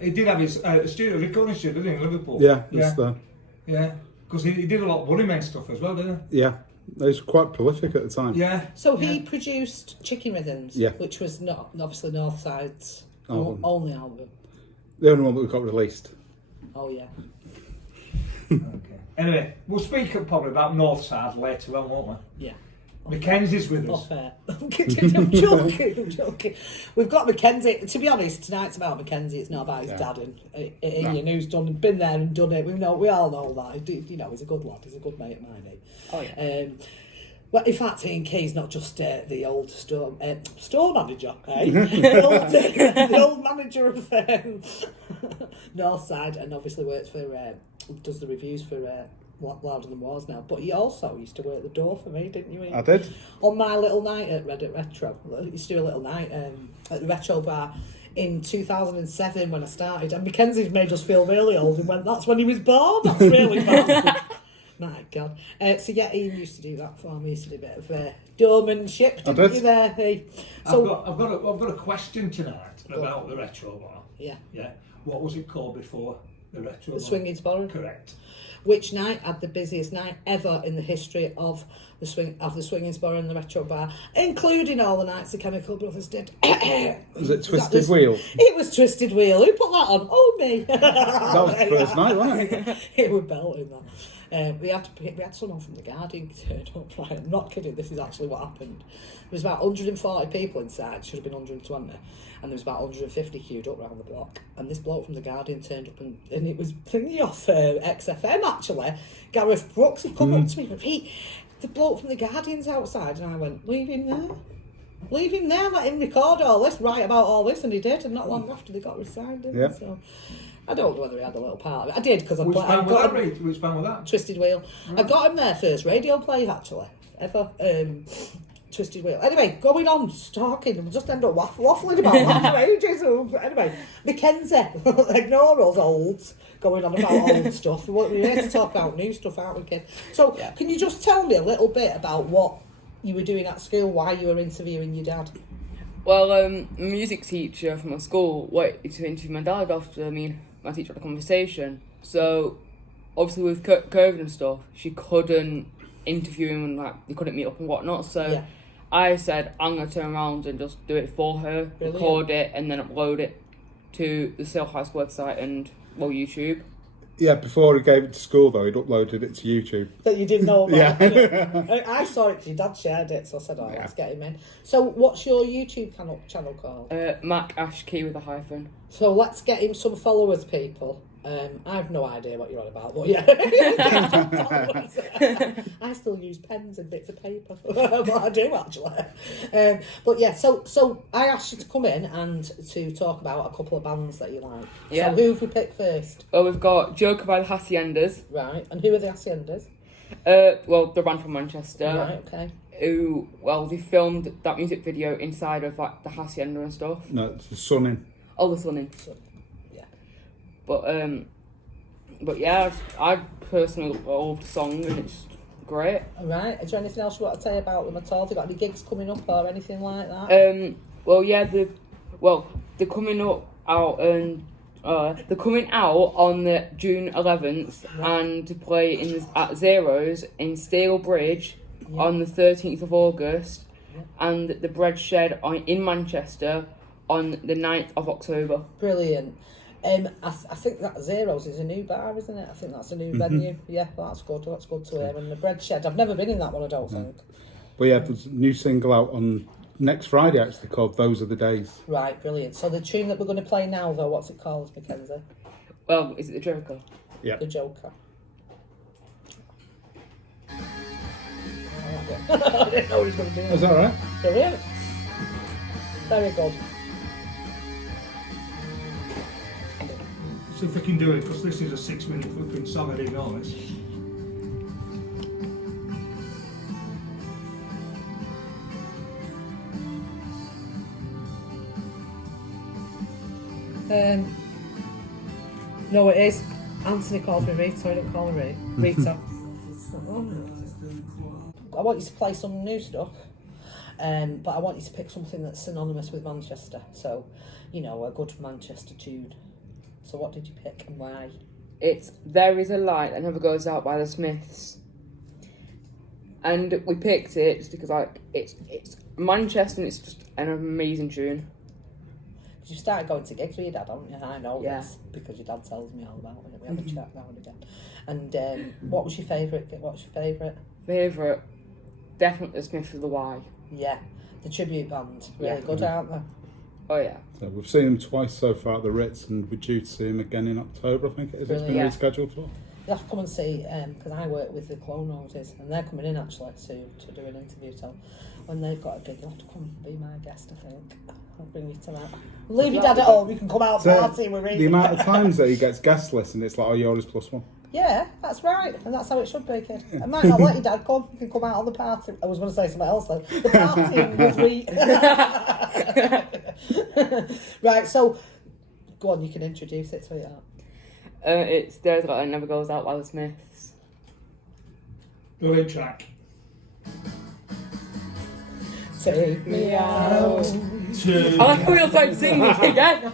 He did have his recording studio, didn't he, in Liverpool? Yeah. Because he did a lot of Bunnymen stuff as well, didn't he? Yeah. He was quite prolific at the time. Yeah. So he produced Chicken Rhythms, Yeah. which was not obviously Northside's Album. only album. The only one that got released. Oh yeah. Okay. Anyway, we'll speak probably about Northside later on, won't we? Yeah. Mackenzie's with us. Off air. I'm kidding, I'm joking. We've got Mackenzie. To be honest, tonight's about Mackenzie. It's not about his dad and Ian, who's been there and done it. We all know that. You know, he's a good lad. He's a good mate of mine. Oh yeah. Well, in fact, Ian Key's not just the old store manager, the old manager of Northside, and obviously works for does the reviews for Louder Than Wars now. But he also used to work the door for me, didn't you, Ian? I did. On my little night at Reddit Retro. I used to do a little night at the Retro Bar in 2007 when I started. And Mackenzie's made us feel really old and went, that's when he was born? That's really bad. My God. So yeah, Ian used to do that for me. He used to do a bit of doormanship, didn't you there? Hey. So, I've got a question tonight about the Retro Bar. Yeah. Yeah. What was it called before the Retro Bar? The Swinging Sporran. Correct. Which night had the busiest night ever in the history of the Swinging Sporran and the Retro Bar, including all the nights the Chemical Brothers did. Was it Twisted Wheel? It was Twisted Wheel. Who put that on? Oh, me. That was the first night, wasn't it? It was belting that. We had someone from The Guardian turn up, right? I'm not kidding, this is actually what happened. There was about 140 people inside, should have been 120, and there was about 150 queued up around the block. And this bloke from The Guardian turned up, and it was thingy off XFM actually. Gareth Brooks, he come up to me and Pete, the bloke from The Guardian's outside, and I went, leave him there. Leave him there, let him record all this, write about all this, and he did, and not long after they got resigned, didn't they? So I don't know whether he had a little part of it. I did, because Which band was that? Twisted Wheel. I got him their first radio play, actually, ever. Twisted Wheel. Anyway, going on, talking, and we'll just end up waffling about that for ages. Anyway, Mackenzie, ignore us olds, going on about old stuff. We're here to talk about new stuff, aren't we, kid? So, can you just tell me a little bit about what you were doing at school, why you were interviewing your dad? Well, a music teacher from my school wanted to interview my dad after my teacher had a conversation. So, obviously with COVID and stuff, she couldn't interview him and they couldn't meet up and whatnot. So I said, I'm going to turn around and just do it for her, record it and then upload it to the Sale House website and, YouTube. Yeah, before he gave it to school though, he'd uploaded it to YouTube. That you didn't know about. I saw it because your dad shared it, so I said, let's get him in. So what's your YouTube channel called? Mac Ash Key with a hyphen. So let's get him some followers, people. I have no idea what you're on about, but yeah. I still use pens and bits of paper. But I do, actually. But yeah, so I asked you to come in and to talk about a couple of bands that you like. Yeah. So who have we picked first? Well, we've got Joker by the Haciendas. Right, and who are the Haciendas? The band from Manchester. Right, okay. Who, they filmed that music video inside of the Hacienda and stuff. No, it's the Sun In. Oh, the Sun In. But yeah, I personally love the song and it's great. Right, is there anything else you want to say about them at all? Have you got any gigs coming up or anything like that? They're coming out and they're coming out on the June 11th and to play at Zeros in Steel Bridge on the 13th of August and the Bread Shed in Manchester on the 9th of October. Brilliant. I think that Zeros is a new bar, isn't it? I think that's a new venue. Yeah, that's good. That's good to hear. And the Bread Shed, I've never been in that one, I don't think. But yeah, there's a new single out on next Friday, actually, called Those Are the Days. Right, brilliant. So the tune that we're going to play now, though, what's it called, Mackenzie? Well, is it the Joker? Yeah. The Joker. I didn't know he was going to do that. Is that right? Brilliant. Very good. See if we can do it, because this is a 6-minute flipping song, I didn't know this. No, it is. Anthony calls me Rita, I don't call her Rita. I want you to play some new stuff. But I want you to pick something that's synonymous with Manchester. So, you know, a good Manchester tune. So what did you pick and why? It's There Is a Light That Never Goes Out by the Smiths. And we picked it just because like it's Manchester and it's just an amazing tune. Because you started going to gigs with your dad, haven't you? I know Yeah. this because your dad tells me all about it. We have a chat now and again. And what was your favourite? What's your favourite? Favourite, definitely the Smiths with the Y. Yeah, the tribute band. Really Yeah. good, aren't they? Oh yeah. So we've seen them twice so far at the Ritz, and we're due to see them again in October, I think it is. It's been Brilliant. rescheduled for. You have to come and see, because I work with the Clone Roses, and they're coming in actually to do an interview. So when they've got a gig, you'll have to come and be my guest, I think. I'll bring you to that. Leave your dad at home, you can come out So party with me. the amount of times that he gets guest lists, and it's like, oh, you're his +1. Yeah, that's right, and that's how it should be, kid. I might not let your dad come, you can come out on the party. I was going to say something else then. The party with me. Right, so go on, you can introduce it, sweetheart. It's There Is a Light That Never Goes Out by the Smiths. Brilliant track. Take me out. I like how we all started singing it again.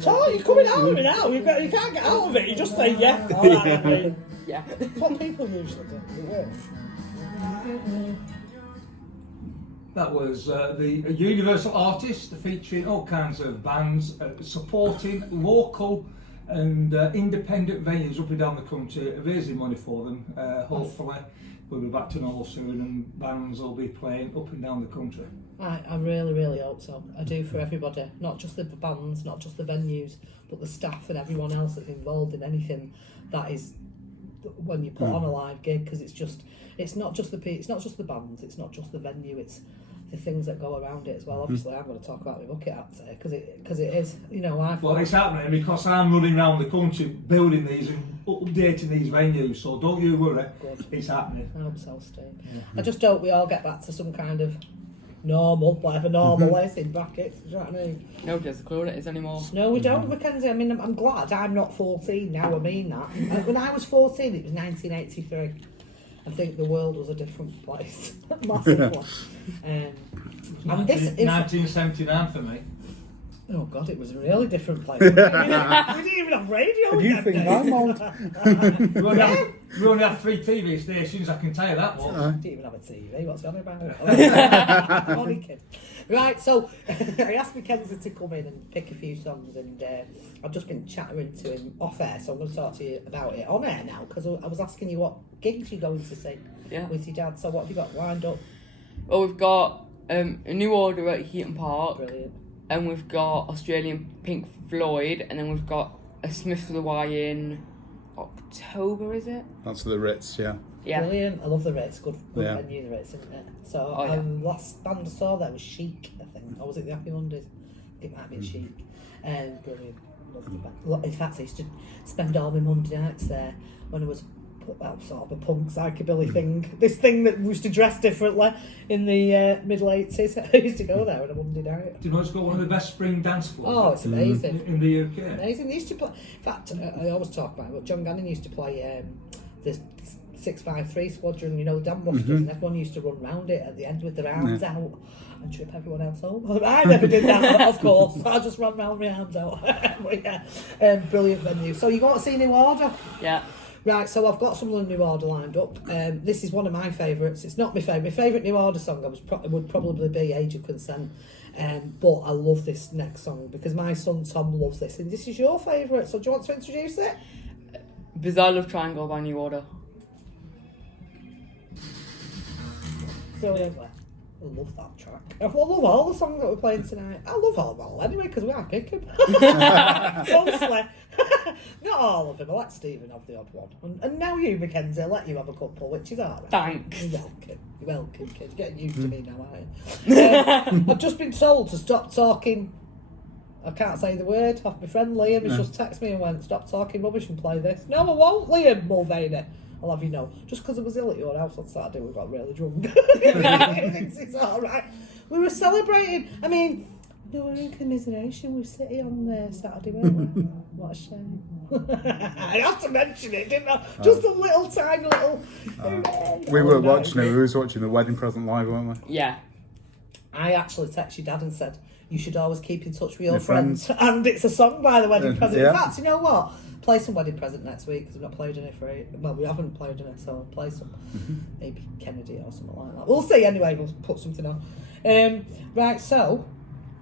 So you're coming out of it now. You can't get out of it. You just say yeah. All right, I mean, Yeah. that's what people usually do. Yeah. That was the Universal Artist featuring all kinds of bands supporting local and independent venues up and down the country, raising money for them. Hopefully we'll be back to normal soon and bands will be playing up and down the country. I really, really hope so. I do for everybody, not just the bands, not just the venues, but the staff and everyone else that's involved in anything that is when you put on a live gig, because it's not just the bands, it's not just the venue, it's the things that go around it as well. Obviously, I'm going to talk about my bucket hat today because it is, you know, Well, it's happening because I'm running around the country building these and updating these venues, so don't you worry, Good. it's happening. I hope so, Steve. Yeah. I just hope we all get back to some kind of normal, whatever normal is in brackets. Do you know what I mean? Nobody has a clue what it is anymore. No, we don't, Mackenzie. I mean, I'm glad I'm not 14 now. I mean that. When I was 14, it was 1983. I think the world was a different place, massively. And this is 1979 for me. oh god, it was a really different place. We didn't even have radio. Do in you them think days. I'm old? We only have 3 TV stations, I can tell you that one. Didn't even have a TV. What's going on about? Funny kid. Right, so I asked Mackenzie to come in and pick a few songs, and I've just been chattering to him off air, so I'm going to talk to you about it on air now, because I was asking you what gigs you're going to see with your dad. So what have you got lined up? Well, we've got a New Order at Heaton Park, Brilliant. and we've got Australian Pink Floyd, and then we've got a Smiths with a Y in October, is it? That's the Ritz, yeah. Yeah. Brilliant. I love the Ritz. Good Yeah. venue, the Ritz, isn't it? So Oh, yeah. last band I saw there was Chic, I think. Or was it the Happy Mondays? I think it might have been Chic. Brilliant. Love the band. In fact, I used to spend all my Monday nights there when I was sort of a punk psychobilly thing. This thing that used to dress differently in the middle 80s. I used to go there on a Monday night. Do you know it's got one of the best spring dance floors Oh, it's amazing. in the UK? Amazing. They used to play. In fact, I always talk about it, but John Gannon used to play the 653 Squadron, you know, Dam Busters, and everyone used to run round it at the end with their arms out and trip everyone else over. I never did that, of course. I just ran round with my arms out. But yeah, brilliant venue. So you got to see New Order? Yeah. Right, so I've got some of the New Order lined up. This is one of my favourites. It's not my favourite. My favourite New Order song would probably be Age of Consent. But I love this next song because my son Tom loves this. And this is your favourite, so do you want to introduce it? Bizarre Love Triangle by New Order. Brilliantly. I love that track. I love all the songs that we're playing tonight. I love all of them anyway because we are picking. Mostly. Not all of them. I let Stephen have the odd one. And now you, Mackenzie, I'll let you have a couple, which is alright. Thanks. You're welcome, kid. You're getting used to me now, aren't you? I've just been told to stop talking. I can't say the word. Off my friend Liam has just texted me and went, stop talking rubbish and play this. No, I won't, Liam Mulvaney. I'll have you know. Just because I was ill at your house on Saturday, we got really drunk. He thinks it's alright. We were celebrating. I mean, we were in commiseration with City on Saturday, weren't we? What a shame. I had to mention it, didn't I? Just a little tiny little. We were watching it. We was watching the wedding present live, weren't we? Yeah. I actually texted your dad and said, you should always keep in touch with your Your friends. And it's a song by the Wedding Present. yeah. In fact, you know what? Play some Wedding Present next week because we've not played any for it. Well, we haven't played any, so I'll play some. Maybe Kennedy or something like that. We'll see anyway, we'll put something on. Right, so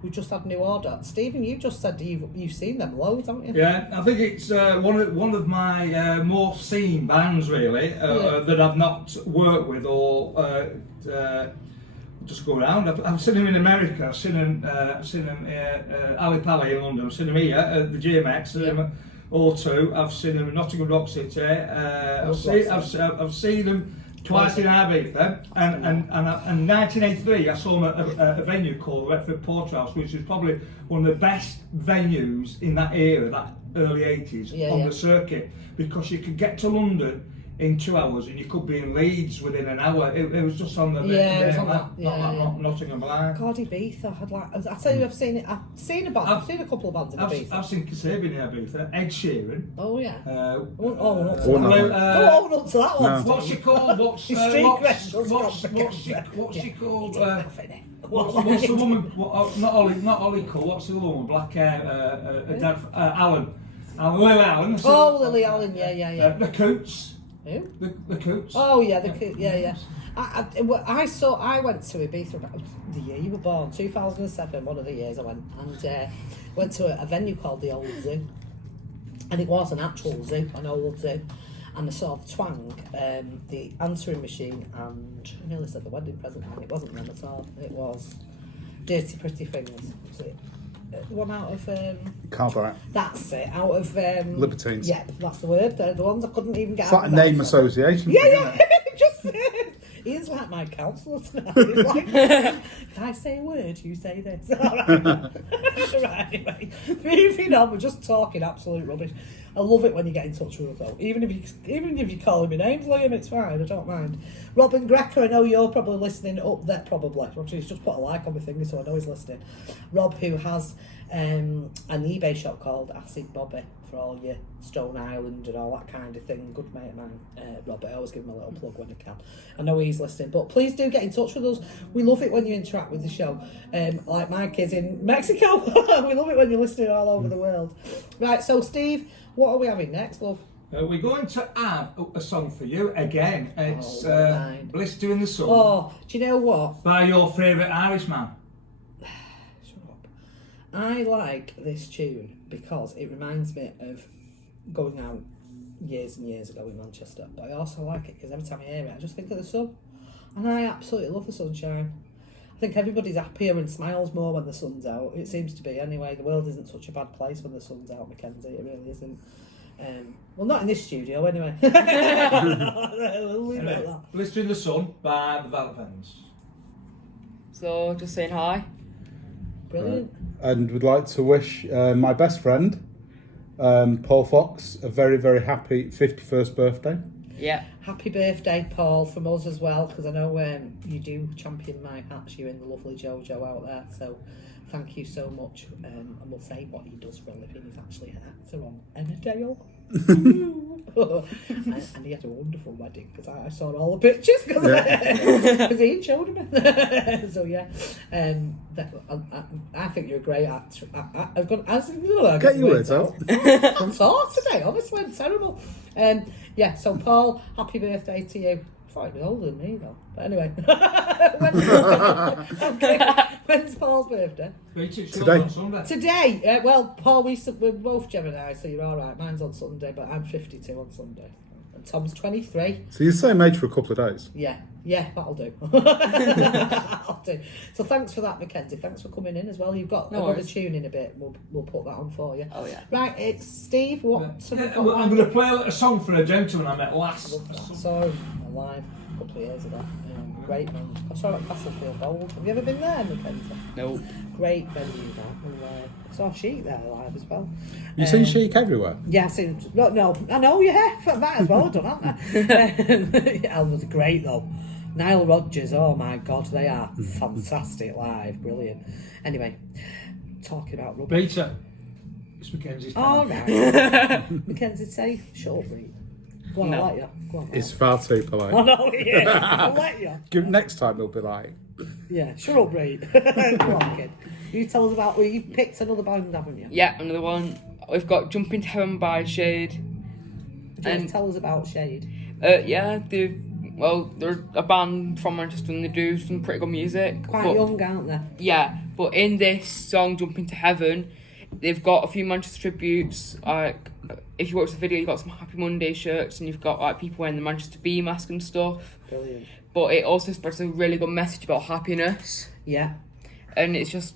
we just had a new order. Stephen, you just said you've seen them loads, haven't you? Yeah, I think it's one of my more seen bands really that I've not worked with or just go around. I've seen them in America. I've seen them Ali Pali in London. I've seen them here at the GMX. I've seen them at O2. I've seen them in Nottingham Rock City. I've seen them twice in Ibiza, and in 1983 I saw them at a venue called Retford Porterhouse, which is probably one of the best venues in that era, that early 80s on the circuit, because you could get to London in 2 hours and you could be in Leeds within an hour. It was just on the not Nottingham Line. God, Ibiza had like I tell you, I've seen a couple of bands in Ibiza. I've seen Kasabian in Ibiza, Ed Sheeran. Oh yeah. Don't own up to that one. What's she called? What's she called? What's the woman? Not Ollie Cole. What's the other one? Black hair. Lily Allen. Oh, Lily Allen. Yeah. The Coots. Who? The Coots. Oh yeah, the Coots. Yeah. I went to Ibiza about the year you were born, 2007. One of the years I went, and went to a venue called the Old Zoo, and it was an actual zoo, an old zoo. And I saw the Twang, the answering machine, and I nearly said the Wedding Present, and it wasn't them at all. It was Dirty Pretty Things. Was it one out of Carbaret. That's it. Out of Libertines. Yeah, that's the word. They're the ones I couldn't even get. It's out like of a name that. association. Yeah. Just Ian's like my counsellor tonight. He's like, if I say a word, you say this. All right. Right, anyway, moving on. We're just talking absolute rubbish. I love it when you get in touch with us though. Even if you call me names, Liam, it's fine. I don't mind. Robin Greco, I know you're probably listening up there. Probably. He's just put a like on my finger, so I know he's listening. Rob, who has an eBay shop called Acid Bobby for all your Stone Island and all that kind of thing. Good mate of mine, Robert. I always give him a little plug when I can. I know he's listening, but please do get in touch with us. We love it when you interact with the show. Like my kids in Mexico, we love it when you're listening all over the world. Right, so Steve, what are we having next, love? We're going to have a song for you again. It's Blister in the Sun Oh, do you know what? by your favourite Irishman. Shut up. I like this tune because it reminds me of going out years and years ago in Manchester. But I also like it because every time I hear it, I just think of the sun. And I absolutely love the sunshine. I think everybody's happier and smiles more when the sun's out. It seems to be anyway. The world isn't such a bad place when the sun's out, Mackenzie. It really isn't. Well, not in this studio anyway. We'll leave it at that. Blister in the Sun by the Valpens. So, just saying hi. Brilliant. And would like to wish my best friend, Paul Fox, a very, very happy 51st birthday. Yeah. Happy birthday, Paul, from us as well, because I know you do champion my hats, you and the lovely Jojo out there. So thank you so much. And we'll say what he does for a living. He's actually an actor on Emmerdale. and he had a wonderful wedding because I saw all the pictures because he showed me. So yeah, I think you're a great actor. Get your words out. I'm sore today, honestly, I'm terrible. Yeah, so Paul, happy birthday to you. I thought he was older than me though. But anyway, when's Paul's birthday? Today. On Sunday. Today. Well, Paul, we're both Gemini, so you're all right. Mine's on Sunday, but I'm 52 on Sunday. And Tom's 23. So you're the same age for a couple of days. Yeah, that'll do. That'll do. So thanks for that, Mackenzie. Thanks for coming in as well. You've got another tune in a bit. We'll put that on for you. Oh yeah. Right, it's Steve. What? Well, I'm going to play a song for a gentleman I met last. I saw him live a couple of years ago. Great man. I saw him at Castlefield Bold. Have you ever been there, Mackenzie? No. Great venue that. I saw Chic there live as well. You've seen Chic everywhere? Yeah, I've seen. No, I know, yeah. Might as well have done, haven't I? Elmer's great though. Nile Rodgers, oh my god, they are fantastic live, brilliant. Anyway, talking about rugby. Peter, It's Mackenzie's time. All right. Mackenzie, say short breed. Go on, No. I'll let you. Go on. It's far too I polite. know he is. I'll let you. Next time he'll be like, Yeah, shut up, breed. Go on, kid. You tell us about. Well, you've picked another band, haven't you? Yeah, another one. We've got Jump Into Heaven by Shade. Do you want to And- tell us about Shade? Yeah, they're a band from Manchester and they do some pretty good music. Quite but, young, aren't they? Yeah, but in this song, Jump Into Heaven, they've got a few Manchester tributes. Like, if you watch the video, you've got some Happy Monday shirts and you've got like people wearing the Manchester Bee mask and stuff. Brilliant. But it also spreads a really good message about happiness. Yeah. And it's just,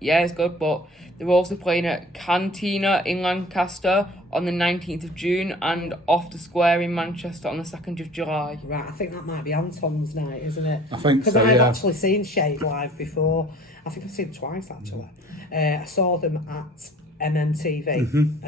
yeah, it's good. But they're also playing at Cantina in Lancaster on the 19th of June and Off the Square in Manchester on the 2nd of July. Right, I think that might be Anton's night, isn't it? I think Because so, I've yeah. actually seen Shade live before. I think I've seen them twice, actually. I saw them at MMTV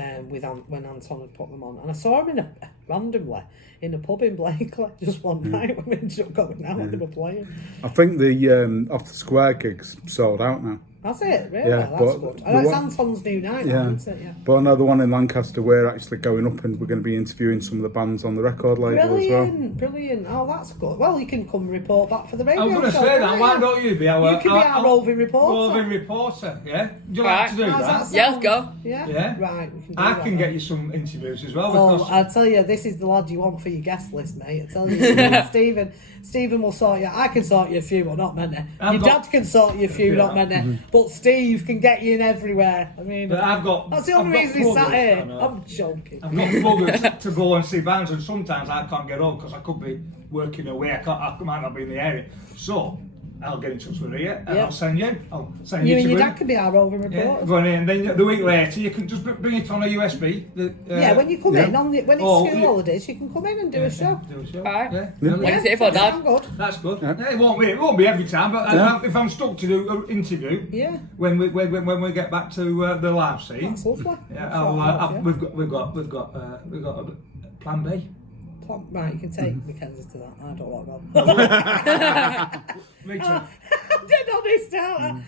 when Anton had put them on. And I saw them randomly in a pub in Blakely just one night when we ended up going out and they were playing. I think the Off the Square gig's sold out now. That's it, really? Yeah, That's but good. the And that's one- Anton's new night, Yeah. isn't it? Yeah. But another one in Lancaster, we're actually going up and we're going to be interviewing some of the bands on the record label as well. Brilliant, brilliant. Oh, that's good. Well, you can come report back for the radio I'm going to show, say can't that. you? Why don't you be our... You can be our roving reporter. Roving reporter, yeah? Would you like Right. to do How's that? that Yeah, sound? let's go. Yeah? Yeah. Right, we can do I that can then. get you some interviews as well. Oh, because I'll tell you, this is the lad you want for your guest list, mate. I tell you, Stephen will sort you. I can sort you a few, but not many. I've Your got- dad can sort you a few, not Yeah. many. But Steve can get you in everywhere. I mean, But I've got... that's the only I've reason got he's sat pluggers, I here. know. I'm joking. I've got pluggers to go and see bands, and sometimes I can't get home because I could be working away. I might not be in the area. So I'll get in touch with you and Yeah. I'll send you. I'll send You you and to your him. dad can be our roving Yeah, reporter. go on in, and then the week later you can just bring it on a USB. Yeah, when you come yeah. in, when it's Oh, school you- holidays, you can come in and do a show. Do a show. Alright. Yeah. Yeah. What do you say for that Dad? sound good. That's good. Yeah. Yeah, it won't be every time, but Yeah. if I'm stuck to do an interview, Yeah. when we get back to the live scene, That's lovely. yeah, That's what I love, yeah. we've got a plan B. Right, you can take Mackenzie to that. I don't want to go. Me too. I'm dead honest, aren't I?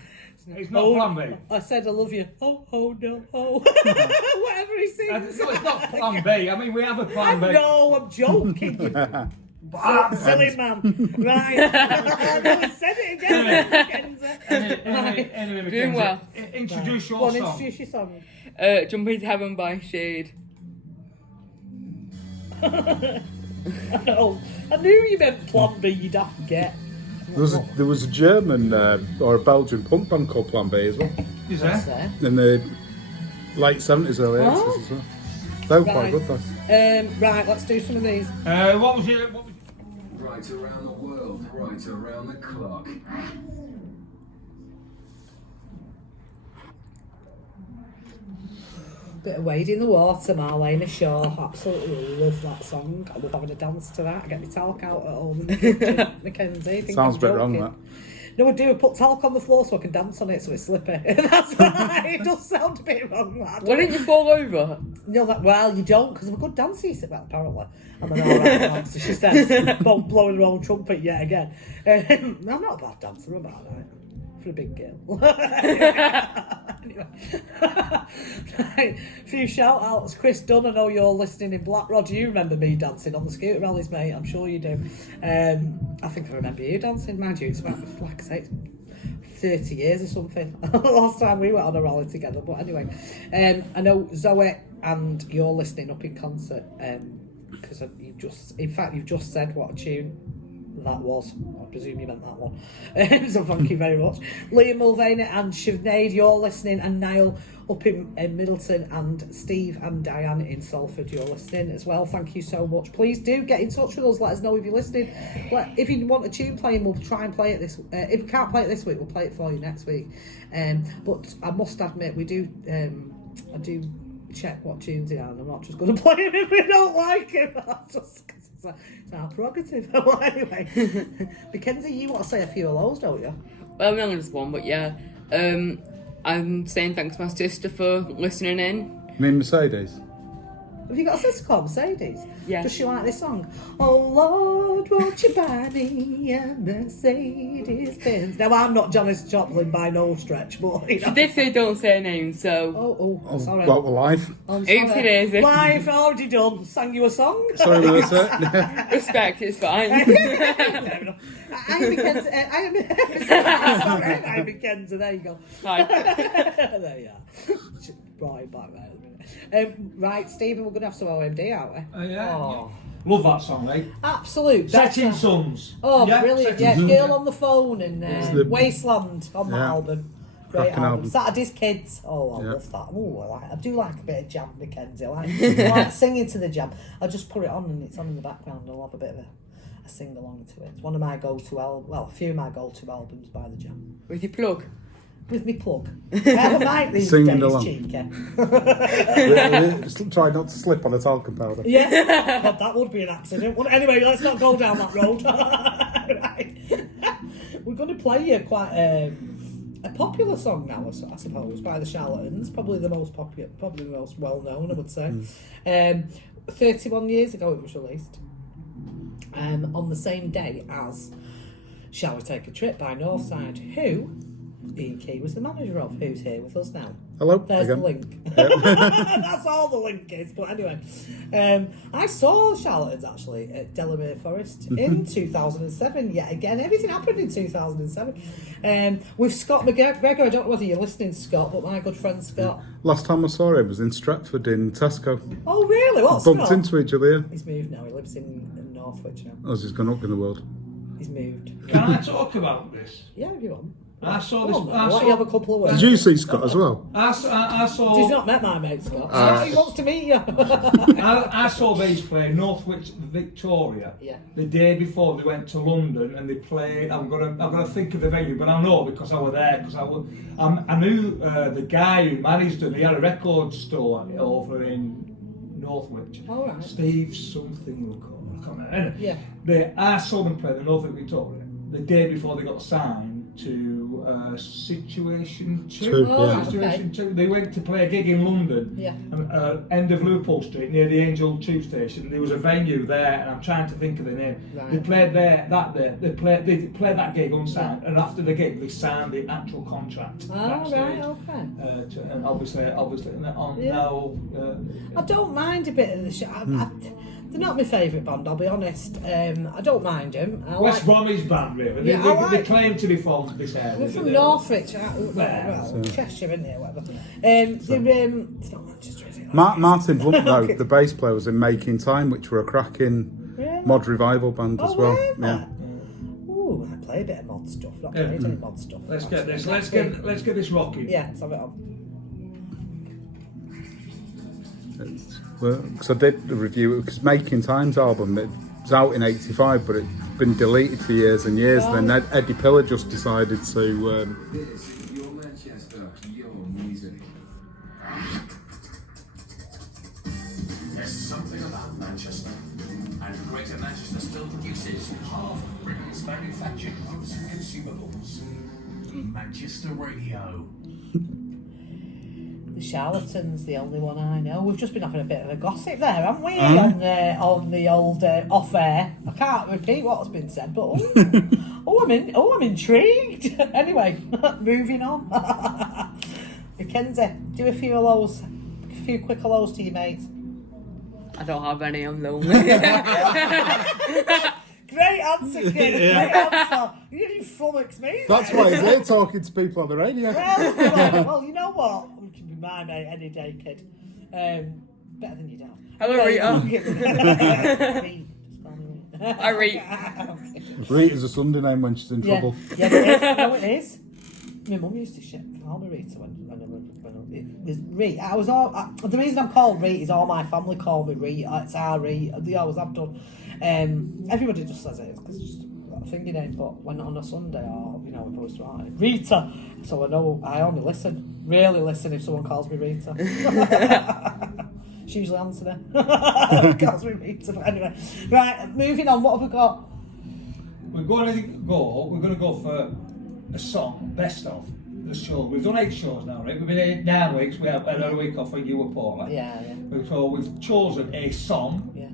It's not plan B. I said I love you. Oh, no, oh. Whatever he sings. No, it's not plan B. I mean, we have a plan B. No, I'm joking. You silly man. Right. I said it again, Mackenzie. Anyway, Doing Mackenzie, well. Introduce Go your on, song. introduce your song. Jump Into Heaven by Shade. No, I knew you meant plan B, you'd have to get. There was a German or a Belgian punk band called Plan B as well Is What's there? there? in the late 70s, early 80s Oh. as well. They were quite Right. good though. Right, let's do some of these. What was it? Right around the world, right around the clock. Bit of Wade in the Water, Marlena Shaw. Absolutely love that song. I love having a dance to that. I get my talc out at home in the kitchen. Mackenzie, think Sounds I'm a bit wrong, joking. No, I do. I put talc on the floor so I can dance on it so it's slippy. That's why it does sound a bit wrong. That. Why didn't you fall over? No, well, you don't, because I'm a good dancer, you said. Well, apparently. I'm an alright dancer, she says, blowing her own trumpet yet again. I'm not a bad dancer, I'm about right. For a big girl. Anyway. Right, a few shout outs. Chris Dunn, I know you're listening in Black Rod. You remember me dancing on the scooter rallies, mate? I'm sure you do. I think I remember you dancing, mind you. It's about, like I say, it's 30 years or something. Last time we went on a rally together. But anyway, I know Zoe and you're listening up in concert because you've just said what a tune that was. I presume you meant that one. So thank you very much. Liam Mulvaney and Sinead, you're listening, and Niall up in Middleton, and Steve and Diane in Salford, you're listening as well. Thank you so much. Please do get in touch with us. Let us know if you're listening. If you want a tune playing, we'll try and play it this. If we can't play it this week, we'll play it for you next week. But I must admit, we do. I do check what tunes they are, and I'm not just going to play them if we don't like them. That's just because it's our prerogative. Well, anyway, Mackenzie, you want to say a few hellos, don't you? Well, we only just one, but yeah. I'm saying thanks to my sister for listening in. You mean Mercedes? Have you got a sister called Mercedes? Yeah. Does she like this song? Oh Lord, won't you buy me a Mercedes Benz? Now I'm not Janis Joplin by no stretch, but you know. She did say don't say her name, so Oh, sorry. Well, we're live. I'm Oopsie sorry. daisy. Live, already done. Sang you a song. Sorry, Melissa. respect, it's fine. Fair enough. Amy Kenza, sorry, Amy Kenza, there you go. Hi. There you are. Right, back there. Right, Stephen, we're going to have some OMD, aren't we? Yeah. Oh. Love that song, eh? Absolute. Setting better. Suns. Oh, Yeah, brilliant. Setting Yeah, Suns. Girl on the Phone and the- Wasteland on the Yeah. album. Great Cracking album. album. Saturday's Kids. Oh, I Yeah. love that. Oh, I do like a bit of jam, Mackenzie. I like singing to the jam. I'll just put it on and it's on in the background and I'll have a bit of a sing along to it. It's one of my go-to albums, well, a few of my go-to albums by the Jam. With your plug. With me plug. I have a mic these Singing days, along. cheeky. Try not to slip on a talcum powder. Yeah, God, that would be an accident. Well, anyway, let's not go down that road. Right. We're going to play you quite a popular song now, I suppose, by the Charlatans. Probably the most popular, probably the most well-known, I would say. 31 years ago it was released. On the same day as Shall We Take a Trip by Northside, who Ian Key was the manager of, who's here with us now. Hello. There's again. the link. That's all the link is. But anyway, I saw Charlatans actually at Delamere Forest in 2007. Yet again, everything happened in 2007. With Scott McGregor. I don't know whether you're listening, Scott, but my good friend Scott. Last time I saw him was in Stretford in Tesco. Oh, really? What's Bumped Scott? into each other. He's moved now. He lives in Northwich now. As he's gone up in the world. He's moved. Can I talk about this? Yeah, if you want. I saw Come this. on, then. I I'll let saw, you have a couple of words. Did you see Scott as well? I saw. He's not met my mate Scott. He wants to meet you. I saw these play Northwich Victoria Yeah. the day before they went to London and they played. I'm gonna think of the venue, but I know because I was there because I knew the guy who managed them. He had a record store over in Northwich. All right. Steve something we call him. I can't remember. Anyway, Yeah. I saw them play the Northwich Victoria the day before they got signed to Situation 2. Two, yeah. Situation Okay. 2. They went to play a gig in London. Yeah. End of Liverpool Street near the Angel Tube Station. There was a venue there, and I'm trying to think of the name. Right. They played there that day. They played that gig unsigned, and after the gig, they signed the actual contract. Oh, backstage. right, okay. And obviously, on Yeah. now. I don't mind a bit of the shit. They're not my favourite band, I'll be honest. I don't mind them. I West like, Bromwich band, really. Yeah, They I claim to be from this area. they're from don't they? Northwich, well, Cheshire, isn't it, whatever. It's not Manchester, is it? Martin Blunt, though, the bass player, was in Making Time, which were a cracking Really? mod revival band as well. were they? Yeah. Ooh, I play a bit of mod stuff. Not Yeah. played any mod stuff. Let's get this. actually. Let's get this rocking. Yeah, let's have it on. Because I did the review, because Making Time's album, it was out in '85, but it'd been deleted for years and years. Oh. Then Eddie Pillar just decided to. This, your Manchester, your music. There's something about Manchester, and Greater Manchester still produces half of Britain's manufactured goods and consumables. Manchester Radio. The Charlatans, the only one I know. We've just been having a bit of a gossip there, haven't we? On the old off air. I can't repeat what's been said, but I'm intrigued. Anyway, moving on. Mackenzie, do a few quick hellos to your mates. I don't have any, I'm lonely. Great answer, kid. Great answer. You didn't flummox me. That's why he's here talking to people on the radio. Well, you know what? You can be my mate any day, kid. Better than your dad. Hello, Rita. Reed. Just call me Reed. I read. Rita's a Sunday name when she's in Yeah, trouble. yeah, it is. No, it is. My mum used to call me Rita when it was Rita. The reason I'm called Rita is all my family call me Rita. It's our Rita. They always have done. Everybody just says it because it's just a finger name. But when on a Sunday or we're always right, Rita. So I only really listen if someone calls me Rita. She usually answers it. Calls me Rita. But anyway, right. Moving on. What have we got? We're going to go for a song, best of, the show. We've done 8 shows now, right? We've been 9 weeks. We have another week off when you were Paula. Yeah. So we've chosen a song, Yeah.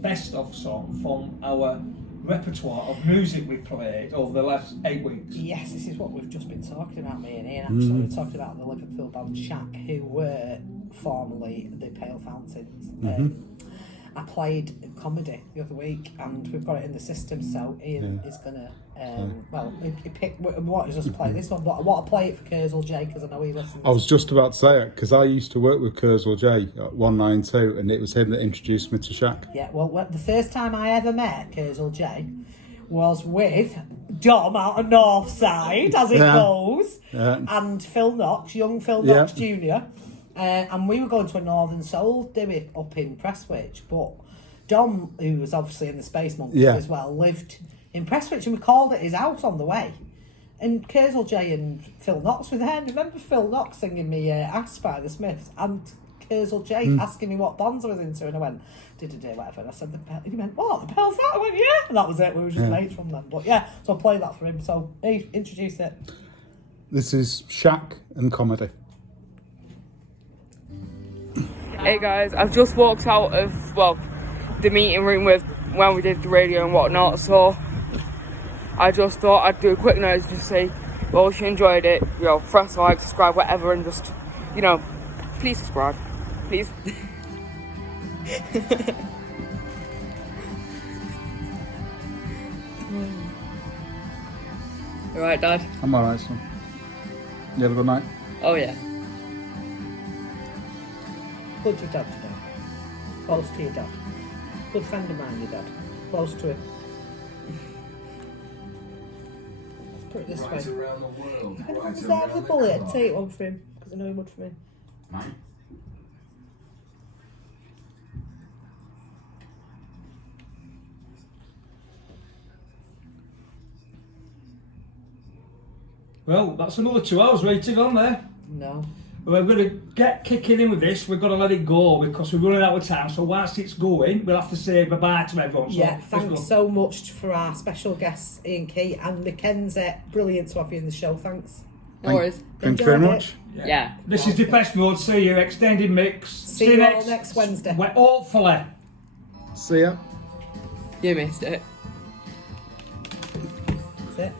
best of song from our repertoire of music we played over the last 8 weeks. Yes, this is what we've just been talking about, me and Ian. Actually, we're talking about the Liverpool band Shack, who were formerly the Pale Fountains. I played comedy the other week, and we've got it in the system. So Ian is gonna, he picked what is just play this one. But I want to play it for Kersal J because I know he listens. I was just about to say it because I used to work with Kersal J at 192, and it was him that introduced me to Shack. Yeah, well, the first time I ever met Kersal J was with Dom out of Northside, as it goes, and Phil Knox, young Phil Knox Jr. And we were going to a Northern Soul do it up in Prestwich, but Dom, who was obviously in the Space Monkeys as well, lived in Prestwich, and we called at his house on the way. And Kersal J and Phil Knox were there. And remember Phil Knox singing me Ass by the Smiths, and Kersal J asking me what bands I was into, and I went, whatever. And I said, and he went, what, the Pale Fat? I went, yeah. And that was it. We were just mates from them. But yeah, so I played that for him. So hey, introduce it. This is Shack and comedy. Hey guys, I've just walked out of, the meeting room with when we did the radio and whatnot, so I just thought I'd do a quick note to say, if you enjoyed it, press like, subscribe, whatever, and just, please subscribe. Please. You alright, Dad? I'm alright, son. You had a good night? Oh, yeah. Good your dad today. Close to your dad. Good friend of mine, your dad. Close to him. Let's put it this Right way. around the world, If anyone right was there with a around the bullet, I'd globe. take one for him, because I know he would for me. Well, that's another 2 hours rated on there. No. We're going to get kicking in with this. We've got to let it go because we're running out of time. So whilst it's going, we'll have to say bye-bye to everyone. So Yeah, let's thanks go. so much for our special guests, Ian Key and Mackenzie. Brilliant to have you in the show, thanks. No worries. Thank you very Enjoyed it. much. Yeah. This is Depeche Mode. See you. Extended mix. See you all next Wednesday. Hopefully. See ya. You missed it. That's it.